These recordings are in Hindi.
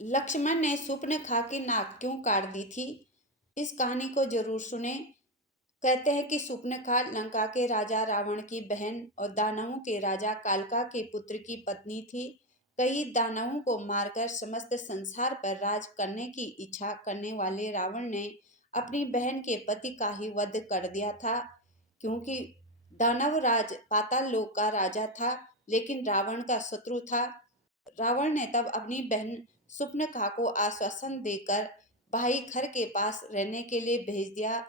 लक्ष्मण ने सूर्पनखा की नाक क्यों काट दी थी? इस कहानी को जरूर सुने। कहते हैं कि सूर्पनखा लंका के राजा रावण की बहन और दानवों के राजा कालका के पुत्र की पत्नी थी। कई दानवों को मारकर समस्त संसार पर राज करने की इच्छा करने वाले रावण ने अपनी बहन के पति का ही वध कर दिया था। क्योंकि दानव राज पाताल लोक का राजा था, लेकिन रावण का शत्रु था। रावण ने तब अपनी बहन सूर्पनखा को आश्वासन देकर भाई खर के पास रहने के लिए भेज दिया।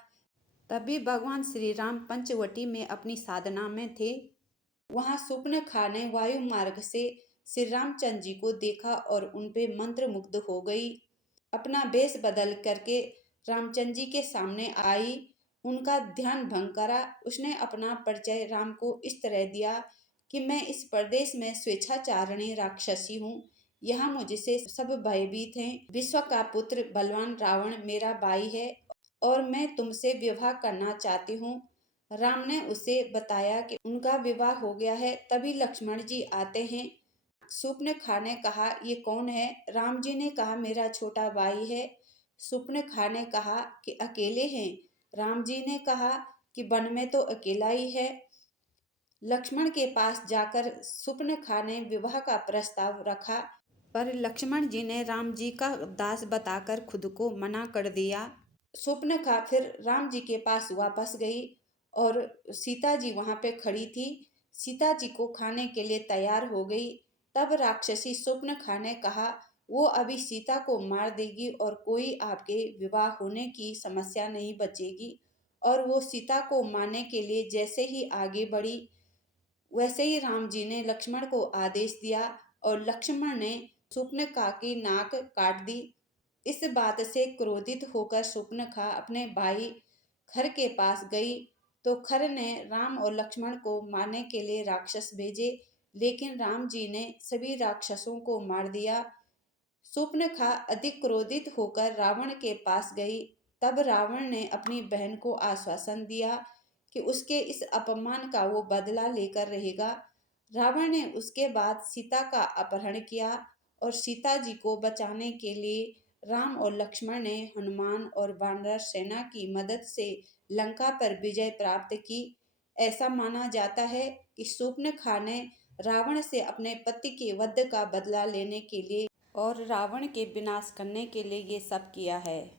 तभी भगवान श्री राम पंचवटी में अपनी साधना में थे। वहां सूर्पनखा ने वायु मार्ग से श्री रामचंद्र जी को देखा और उनपे मंत्र मुग्ध हो गई। अपना वेश बदल करके रामचंद्र जी के सामने आई, उनका ध्यान भंग करा। उसने अपना परिचय राम को इस तरह दिया कि मैं इस प्रदेश में स्वेच्छाचारिणी राक्षसी हूँ। यहाँ मुझसे सब भयभीत हैं। विश्व का पुत्र बलवान रावण मेरा भाई है और मैं तुमसे विवाह करना चाहती हूँ। राम ने उसे बताया कि उनका विवाह हो गया है। तभी लक्ष्मण जी आते हैं। सूर्पनखा ने कहा, ये कौन है? राम जी ने कहा, मेरा छोटा भाई है। सूर्पनखा ने कहा कि अकेले हैं? राम जी ने कहा कि वन में तो अकेला ही है। लक्ष्मण के पास जाकर सूर्पनखा ने विवाह का प्रस्ताव रखा, पर लक्ष्मण जी ने राम जी का दास बताकर खुद को मना कर दिया। सूर्पनखा फिर राम जी के पास वापस गई और सीता जी वहां पे खड़ी थी। सीता जी को खाने के लिए तैयार हो गई। तब राक्षसी सूर्पनखा ने कहा, वो अभी सीता को मार देगी और कोई आपके विवाह होने की समस्या नहीं बचेगी। और वो सीता को मारने के लिए जैसे ही आगे बढ़ी, वैसे ही राम जी ने लक्ष्मण को आदेश दिया और लक्ष्मण ने सूर्पनखा की नाक काट दी। इस बात से क्रोधित होकर सूर्पनखा अपने भाई खर के पास गई, तो खर ने राम और लक्ष्मण को मारने के लिए राक्षस भेजे, लेकिन राम जी ने सभी राक्षसों को मार दिया। सूर्पनखा अधिक क्रोधित होकर रावण के पास गई। तब रावण ने अपनी बहन को आश्वासन दिया कि उसके इस अपमान का वो बदला लेकर रहेगा। रावण ने उसके बाद सीता का अपहरण किया और सीता जी को बचाने के लिए राम और लक्ष्मण ने हनुमान और वानर सेना की मदद से लंका पर विजय प्राप्त की। ऐसा माना जाता है कि शूर्पनखा ने रावण से अपने पति के वध का बदला लेने के लिए और रावण के विनाश करने के लिए ये सब किया है।